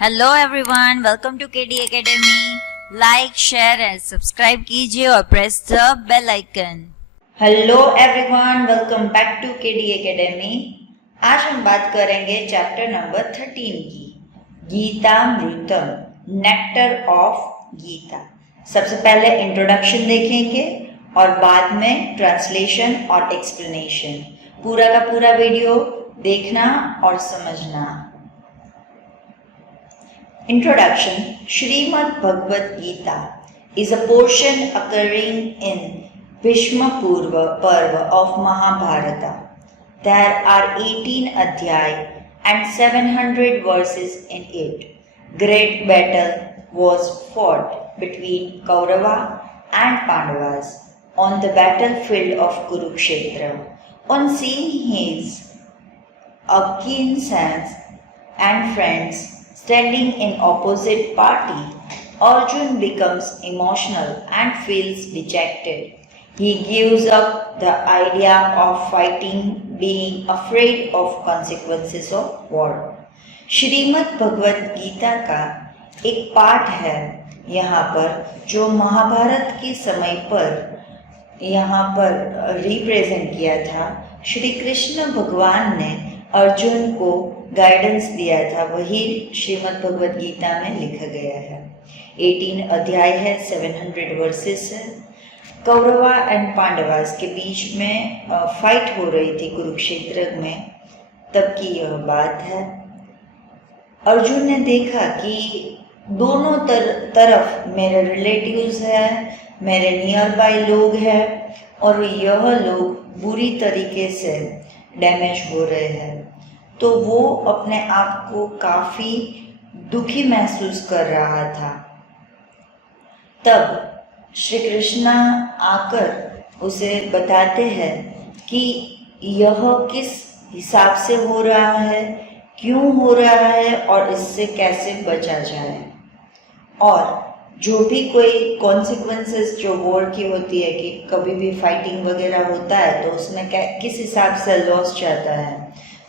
Hello everyone, welcome to KD academy. Like, share and subscribe कीजिए और press the bell icon. Hello everyone, welcome back to KD academy. आज हम बात करेंगे chapter number 13 की, गीतामृतम, nectar of Gita. सबसे पहले इंट्रोडक्शन देखेंगे और बाद में ट्रांसलेशन और एक्सप्लेनेशन। पूरा का पूरा वीडियो देखना और समझना। Introduction. Srimad Bhagavad Gita is a portion occurring in Bhishma Parva of Mahabharata. There are 18 adhyay and 700 verses in it. Great battle was fought between Kaurava and Pandavas on the battlefield of Kurukshetra. On seeing his acquaintances and friends standing in opposite party, Arjun becomes emotional and feels dejected. He gives up the idea of fighting, being afraid of consequences of war. Shrimad Bhagavad Gita का एक पाठ है यहाँ पर, जो महाभारत के समय पर यहाँ पर रिप्रेजेंट किया था। श्री कृष्ण भगवान ने अर्जुन को गाइडेंस दिया था, वही श्रीमद् भगवत गीता में लिखा गया है। 18 अध्याय है, 700 वर्सेस है। कौरवा एंड पांडवास के बीच में फाइट हो रही थी कुरुक्षेत्र में, तब की यह बात है। अर्जुन ने देखा कि दोनों तरफ मेरे रिलेटिव्स हैं, मेरे नियर बाय लोग हैं और यह लोग बुरी तरीके से डैमेज हो रहे हैं। तो वो अपने आप को काफ़ी दुखी महसूस कर रहा था। तब श्री कृष्णा आकर उसे बताते हैं कि यह किस हिसाब से हो रहा है, क्यों हो रहा है और इससे कैसे बचा जाए। और जो भी कोई कॉन्सिक्वेंसेस जो वॉर की होती है कि कभी भी फाइटिंग वगैरह होता है तो उसमें किस हिसाब से लॉस जाता है,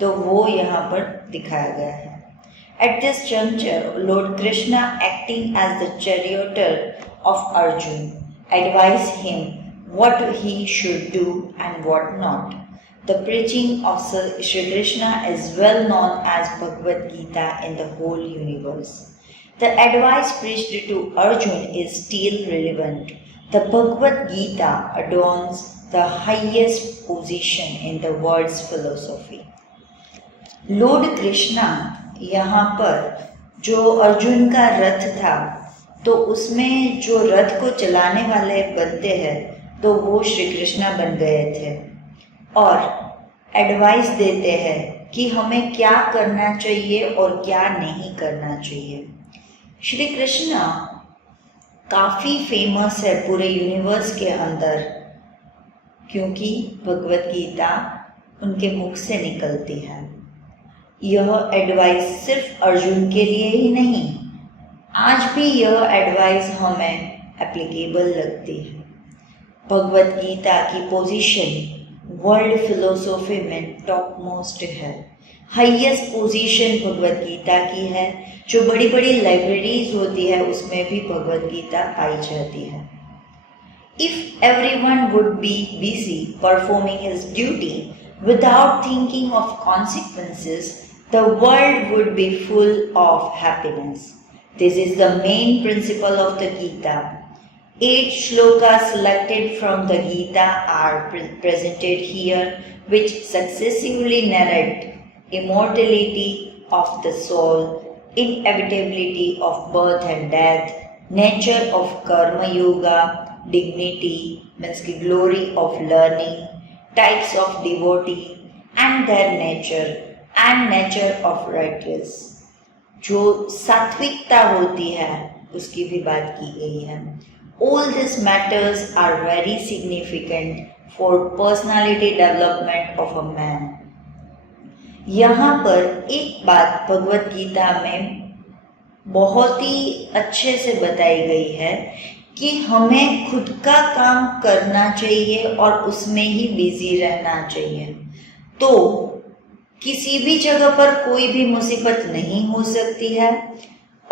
तो वो यहाँ पर दिखाया गया है। At this juncture, Lord Krishna, acting as the charioteer of Arjun, advised him what he should do and what not. The preaching of Shri Krishna is well known as Bhagavad Gita in the whole universe. The advice preached to Arjun is still relevant. The Bhagavad Gita adorns the highest position in the world's philosophy. Lord Krishna यहाँ पर जो अर्जुन का रथ था, तो उसमें जो रथ को चलाने वाले बनते हैं तो वो श्री कृष्णा बन गए थे और एडवाइस देते हैं कि हमें क्या करना चाहिए और क्या नहीं करना चाहिए। श्री कृष्णा काफ़ी फेमस है पूरे यूनिवर्स के अंदर, क्योंकि भगवत गीता उनके मुख से निकलती है। यह एडवाइस सिर्फ अर्जुन के लिए ही नहीं, आज भी यह एडवाइस हमें एप्लीकेबल लगती है। भगवत गीता की पोजीशन वर्ल्ड फिलोसॉफी में टॉप मोस्ट है। हाईएस्ट पोजीशन भगवत गीता की है। जो बड़ी बड़ी लाइब्रेरीज होती है उसमें भी भगवत गीता पाई जाती है। If everyone would be busy performing his duty without thinking of consequences, the world would be full of happiness. This is the main principle of the Gita. 8 shlokas selected from the Gita are presented here, which successively narrate immortality of the soul, inevitability of birth and death, nature of karma yoga, dignity means the glory of learning, types of devotee and their nature and nature of righteous. जो सात्विकता होती है उसकी भी बात की गई है। All these matters are very significant for personality development of a man. यहाँ पर एक बात भगवत गीता में बहुत ही अच्छे से बताई गई है कि हमें खुद का काम करना चाहिए और उसमें ही बिजी रहना चाहिए। तो किसी भी जगह पर कोई भी मुसीबत नहीं हो सकती है,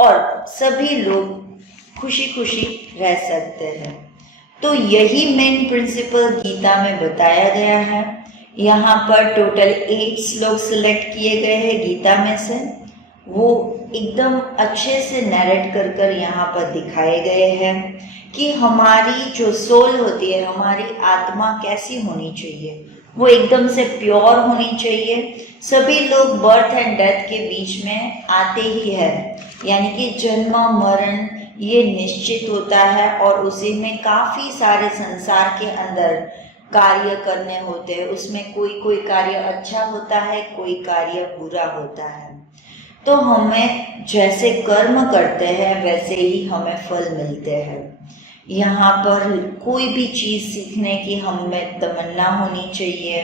और सभी लोग खुशी खुशी रह सकते हैं। तो यही मेन प्रिंसिपल गीता में बताया गया है। यहाँ पर टोटल 8 श्लोक सिलेक्ट किए गए हैं गीता में से। वो एकदम अच्छे से नैरेट कर कर यहाँ पर दिखाए गए हैं कि हमारी जो सोल होती है, हमारी आत्मा कैसी होनी चाहिए। वो एकदम से प्योर होनी चाहिए। सभी लोग बर्थ एंड डेथ के बीच में आते ही है, यानी कि जन्म मरण ये निश्चित होता है और उसी में काफी सारे संसार के अंदर कार्य करने होते हैं। उसमें कोई कोई कार्य अच्छा होता है, कोई कार्य बुरा होता है। तो हमें जैसे कर्म करते हैं वैसे ही हमें फल मिलते हैं। यहाँ पर कोई भी चीज़ सीखने की हमें तमन्ना होनी चाहिए।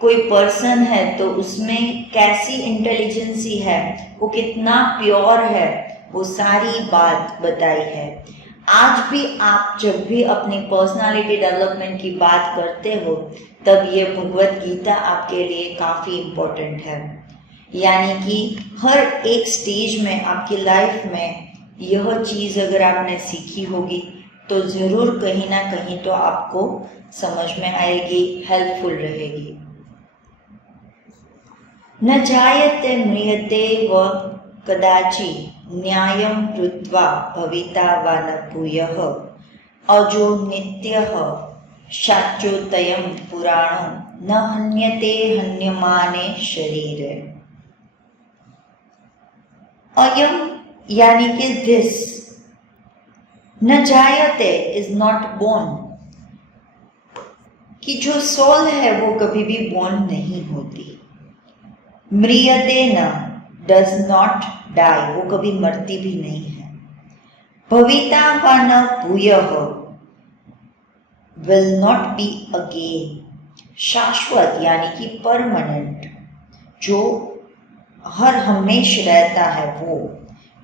कोई पर्सन है तो उसमें कैसी इंटेलिजेंसी है, वो कितना प्योर है, वो सारी बात बताई है। आज भी आप जब भी अपनी पर्सनालिटी डेवलपमेंट की बात करते हो तब ये भगवत गीता आपके लिए काफ़ी इम्पोर्टेंट है। यानी कि हर एक स्टेज में आपकी लाइफ में यह चीज़ अगर आपने सीखी होगी तो ज़रूर कहीं ना कहीं तो आपको समझ में आएगी, हेल्पफुल रहेगी। न जायते म्रियते व कदाचि न्यायं कृत्वा भविता वा न भूयः अजो नित्यः शाच्योतयं पुराणं न हन्यते हन्यमाने शरीरे। अयम यानी कि दिस, न जायते इज नॉट बोर्न, कि जो सोल है वो कभी भी बोर्न नहीं होती। म्रियते न, डज नॉट डाई, वो कभी मरती भी नहीं है। भविता वा न भूयः, विल नॉट बी अगेन। शाश्वत यानी कि परमानेंट, जो हर हमेश रहता है वो।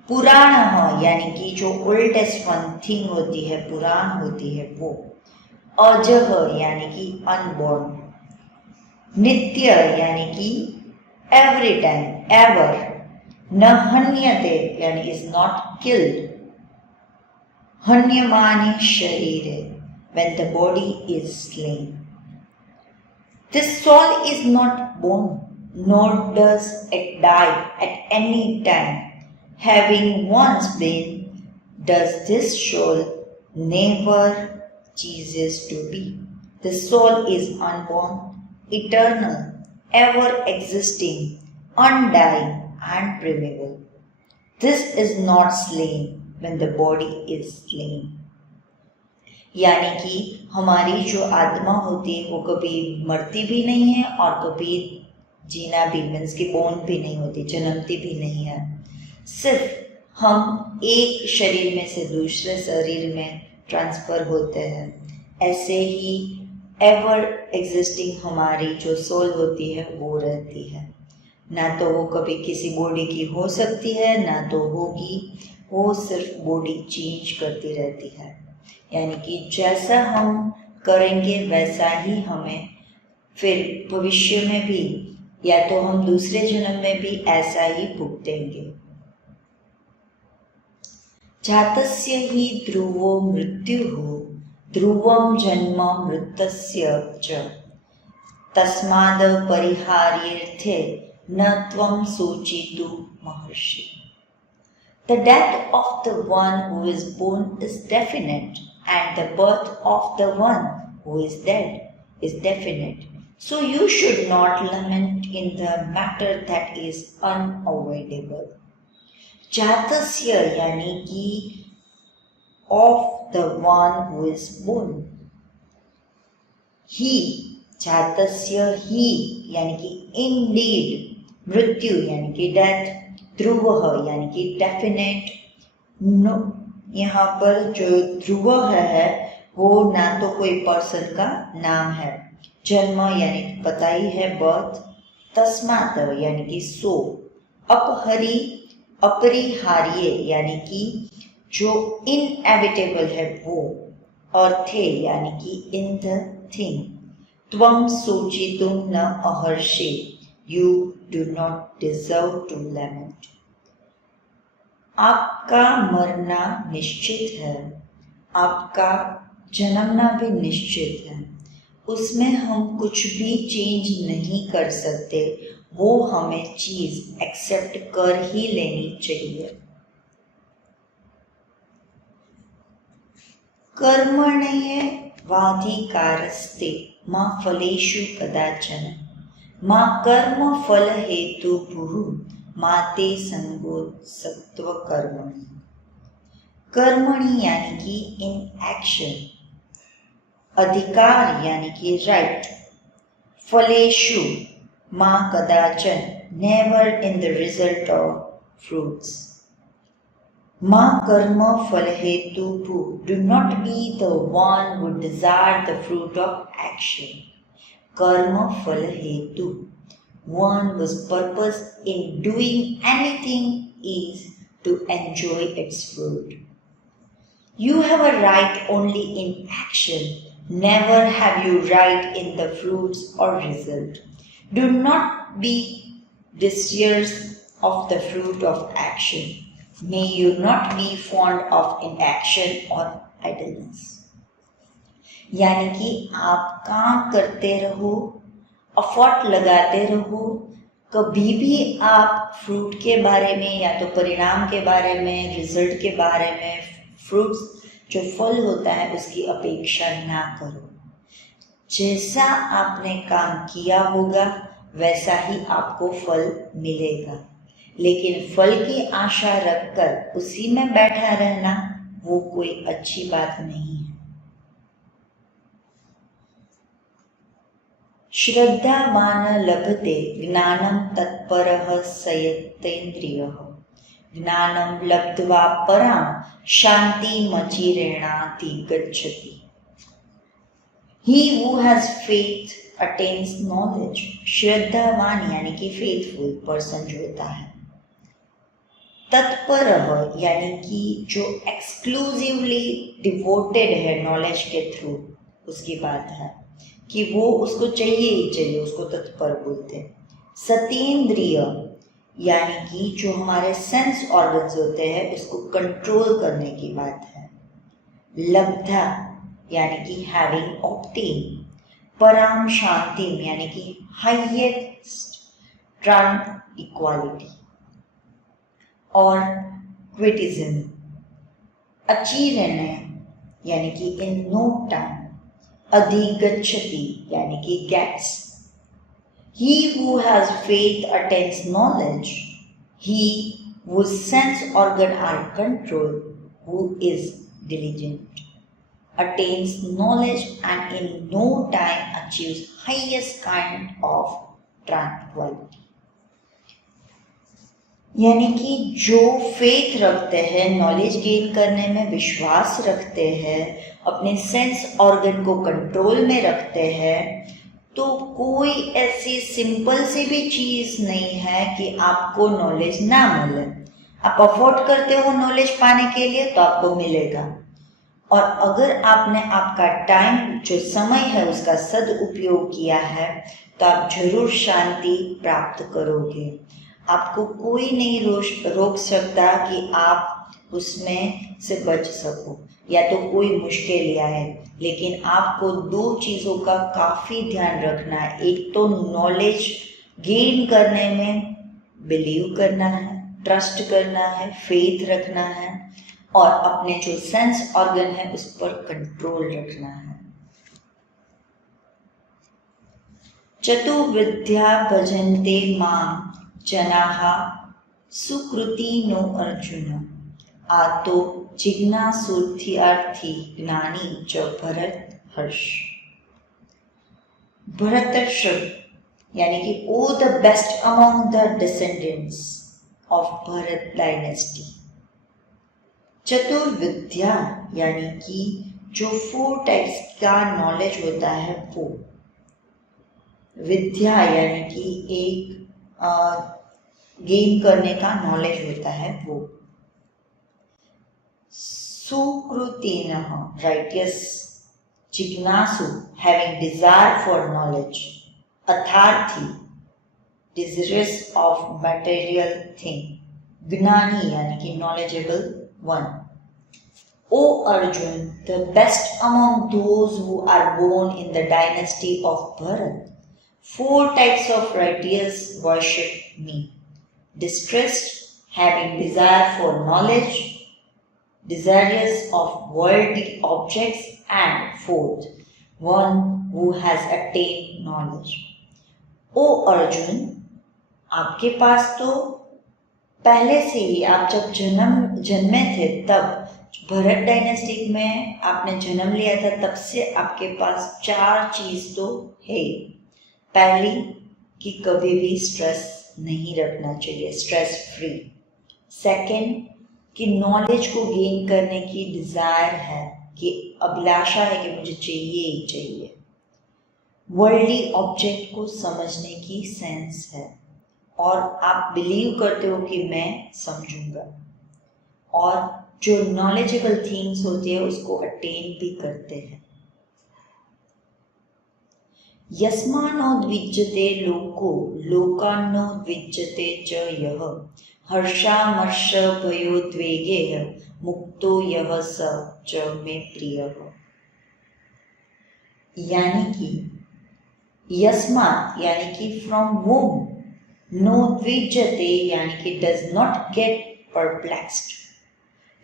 पुराण यानी कि जो ओल्डेस्ट वन थिंग होती है, पुराण होती है वो। अजह यानी कि अनबॉर्न। नित्य यानी कि एवरी टाइम, एवर। न हन्यते यानी इज नॉट किल्ड। हन्यमाने शरीरे, when the body is slain. This soul is not born, nor does it die at any time. Having once been, does this soul never ceases to be. The soul is unborn, eternal, ever existing, undying and primeval. This is not slain when the body is slain. यानी कि हमारी जो आत्मा होती है वो कभी मरती भी नहीं है और कभी जीना भी, मीन्स की बोर्न भी नहीं होती, जन्मती भी नहीं है। सिर्फ हम एक शरीर में से दूसरे शरीर में ट्रांसफ़र होते हैं। ऐसे ही एवर एग्जिस्टिंग हमारी जो सोल होती है वो रहती है। ना तो वो कभी किसी बॉडी की हो सकती है, ना तो होगी, वो सिर्फ बॉडी चेंज करती रहती है। यानी कि जैसा हम करेंगे वैसा ही हमें फिर भविष्य में भी, या तो हम दूसरे जन्म में भी ऐसा ही भुगतेंगे। जातस्य ही ध्रुवो मृत्युः ध्रुवं जन्म मृतस्य च तस्माद् परिहार्यर्थे न त्वं सूचितु महर्षि। The death of the one who is born is definite, and the birth of the one who is dead is definite. So you should not lament in the matter that is unavoidable. Jatasya यानी कि of the one who is born. He, जातस्य ही यानी कि indeed, मृत्यु यानी कि death, ध्रुव यानी कि डेफिनेट। नो, यहाँ पर जो ध्रुव है वो ना तो कोई पर्सन का नाम है। जन्म यानी पता ही है, बर्थ। तस्मात् यानी कि सो। अपहरी, अपरिहार्य यानी कि जो इनएविटेबल है वो। और थे यानी कि इन द थिंग। त्वं सूचितुं न अहर्षि, you do not deserve to lament. आपका मरना निश्चित है, आपका जन्मना भी निश्चित है, उसमें हम कुछ भी चेंज नहीं कर सकते, वो हमें चीज एक्सेप्ट कर ही लेनी चाहिए। कर्मण्ये वाधिकारस्ते मा फलेषु कदाचन मा कर्म फल हेतु मा ते संगोत्सत्व कर्मणि। कर्मणि यानी कि इन एक्शन, अधिकार यानी कि राइट, फलेषु मा कदाचन never in the result of fruits. मा कर्म फल हेतु do not be the one who desire the fruit of action. Karma फल हेतु, one whose purpose in doing anything is to enjoy its fruit. You have a right only in action, never have you right in the fruits or result. Do not be desirous of the fruit of action. May you not be fond of inaction or idleness. यानी कि आप काम करते रहो, effort लगाते रहो, कभी भी आप फ्रूट के बारे में या तो परिणाम के बारे में, रिजल्ट के बारे में, फ्रूट्स जो फल होता है उसकी अपेक्षा ना करो। जैसा आपने काम किया होगा वैसा ही आपको फल मिलेगा, लेकिन फल की आशा रखकर उसी में बैठा रहना वो कोई अच्छी बात नहीं है। श्रद्धावान लभते ज्ञानम तत्परः संयतेन्द्रियः, ज्ञानम लब्ध्वा परां शान्तिमचिरेणाति गच्छति। He who has faith attains knowledge. श्रद्धावान यानी कि फेथफुल पर्सन जो होता है, तत्परः यानी कि जो एक्सक्लूसिवली डिवोटेड है नॉलेज के थ्रू, उसकी बात है कि वो उसको चाहिए ही चाहिए, उसको तत्पर बोलते हैं। सतेंद्रिय यानी कि जो हमारे सेंस ऑर्गन्स होते हैं उसको कंट्रोल करने की बात है। लब्धा यानी कि हैविंग ऑब्टेन। पराम शांति यानी कि हाईएस्ट ट्रांक्विलिटी। और क्विटिज्म अचीरने यानी कि इन नो टाइम। अधिगच्छति यानी कि gets. He who has faith attains knowledge. He whose sense organ are controlled, who is diligent, attains knowledge and in no time achieves highest kind of tranquility. यानी कि जो faith रखते हैं, knowledge gain करने में विश्वास रखते हैं, अपने सेंस ऑर्गन को कंट्रोल में रखते हैं, तो कोई ऐसी सिंपल सी भी चीज नहीं है कि आपको नॉलेज ना मिले। आप अफोर्ड करते हो नॉलेज पाने के लिए तो आपको मिलेगा, और अगर आपने आपका टाइम जो समय है उसका सदुपयोग किया है तो आप जरूर शांति प्राप्त करोगे। आपको कोई नहीं रोक सकता कि आप उसमें से बच सको, या तो कोई मुश्किल आए, लेकिन आपको दो चीज़ों का काफ़ी ध्यान रखना है। एक तो नॉलेज गेन करने में बिलीव करना है, ट्रस्ट करना है, फेथ रखना है, और अपने जो सेंस ऑर्गन है उस पर कंट्रोल रखना है। चतुर्विद्या भजन्ते मां जनाः सुकृतिनो अर्जुन आतो जिज्ञासुर्थी ज्ञानी च भरत हर्ष। भरतर्ष यानी कि O the best among the descendants of Bharat dynasty. चतुर्विद्या यानी कि जो 4 टाइप्स का नॉलेज होता है वो। विद्या यानी कि एक गेन करने का नॉलेज होता है वो। सुकृतिनः राइटियस, जिज्ञासु हैविंग डिजायर फॉर नॉलेज, अथार्थी डिजायरस ऑफ मटेरियल थिंग, ज्ञानी यानी कि knowledgeable one. O Arjun, the best among those who are born in the dynasty of Bharat, 4 types of righteous worship me. Distressed, having desire for knowledge, desirous of worldly objects, and fourth, one who has attained knowledge. O Arjun, आपके पास तो पहले से ही आप जब जन्मे थे तब Bharat dynasty में आपने जन्म लिया था तब से आपके पास 4 चीज तो है। पहली कि कभी भी स्ट्रेस नहीं रखना चाहिए, स्ट्रेस फ्री। सेकंड कि नॉलेज को गेन करने की डिजायर है, कि अभिलाषा है कि मुझे चाहिए ही चाहिए। वर्ल्डली ऑब्जेक्ट को समझने की सेंस है और आप बिलीव करते हो कि मैं समझूंगा, और जो नॉलेजेबल थिंग्स होती है उसको अटेन भी करते हैं। यस्मानोद्विज्यते लोको लोकान्नोद्विज्यते च यः हर्षामर्ष भयोद्वेगेः मुक्तो यः स च मे प्रियः। यानी कि यस्मात् यानी कि फ्रॉम whom, नोद्विज्यते यानी कि डज नॉट गेट परप्लेक्स्ड,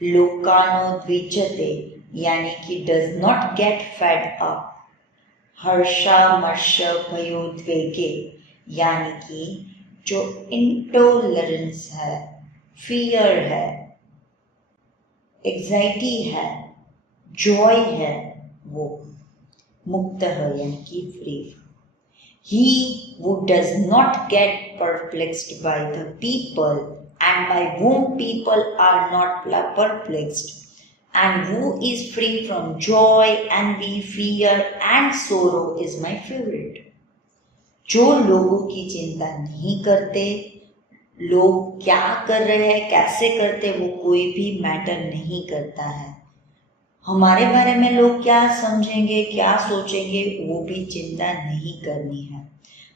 लोकानोद्विज्यते यानी कि does not get fed up, हर्षामर्ष भयोद्वेगे यानी कि जो इंटॉलरेंस है, फियर है, एग्जाइटी है, जॉय है, वो मुक्त है यानी कि free. He who does not get perplexed by the people and by whom people are not perplexed, and who is free from joy, envy, fear and sorrow is my favorite. जो लोगों की चिंता नहीं करते, लोग क्या कर रहे हैं, कैसे करते, वो कोई भी मैटर नहीं करता है। हमारे बारे में लोग क्या समझेंगे, क्या सोचेंगे, वो भी चिंता नहीं करनी है।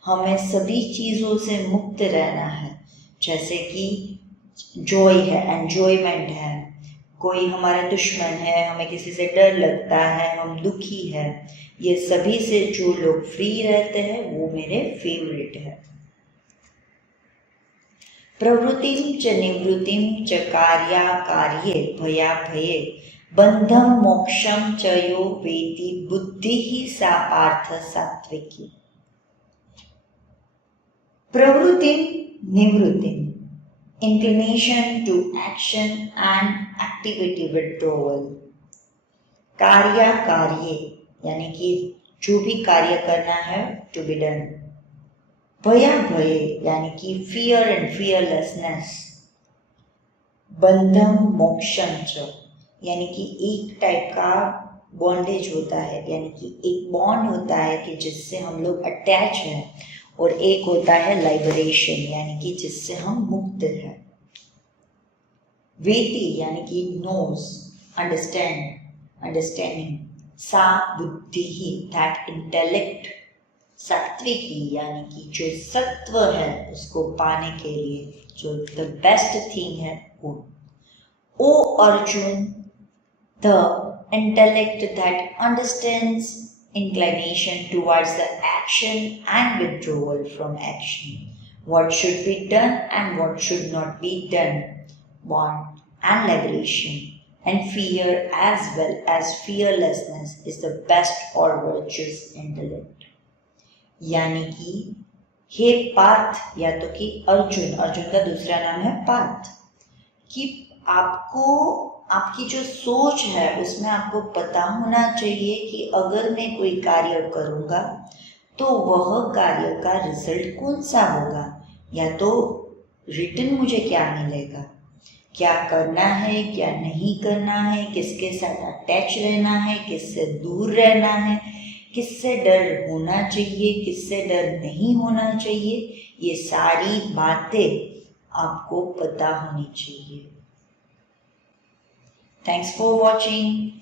हमें सभी चीज़ों से मुक्त रहना है, जैसे कि जॉय है, एंजॉयमेंट है, कोई हमारा दुश्मन है, हमें किसी से डर लगता है, हम दुखी है, ये सभी से जो लोग फ्री रहते हैं वो मेरे फेवरेट है। प्रवृत्तिं च निवृत्तिं च कार्याकार्ये भयाभये बंधम मोक्षम च यो वेति बुद्धि सा पार्थ सात्विकी। प्रवृत्ति निवृत्ति, inclination to action and activity withdrawal. कार्य कार्य यानी कि जो भी कार्य करना है टू बी डन। भया भय यानी कि फियर एंड फियरलेसनेस। बंधम मोक्षम च यानी कि एक टाइप का बॉन्डेज होता है, यानी कि एक बॉन्ड होता है कि जिससे हम लोग अटैच हैं, और एक होता है लाइबरेशन यानी कि जिससे हम मुक्त हैं। वेति यानी कि नोज, अंडरस्टैंडिंग। सा बुद्धि ही, दैट इंटेलेक्ट। सात्विकी यानी कि जो सत्व है उसको पाने के लिए जो द बेस्ट थिंग है वो। ओ Arjun, the intellect that understands inclination towards the action and withdrawal from action, what should be done and what should not be done, want and liberation and fear as well as fearlessness is the best or virtuous intellect। यानी कि हे पार्थ, या तो कि अर्जुन, अर्जुन का दूसरा नाम है पार्थ, कि आपको आपकी जो सोच है उसमें आपको पता होना चाहिए कि अगर मैं कोई कार्य करूँगा तो वह कार्य का रिजल्ट कौन सा होगा, या तो रिटर्न मुझे क्या मिलेगा, क्या करना है क्या नहीं करना है, किसके साथ अटैच रहना है, किससे दूर रहना है, किससे डर होना चाहिए, किससे डर नहीं होना चाहिए, ये सारी बातें आपको पता होनी चाहिए। Thanks for watching.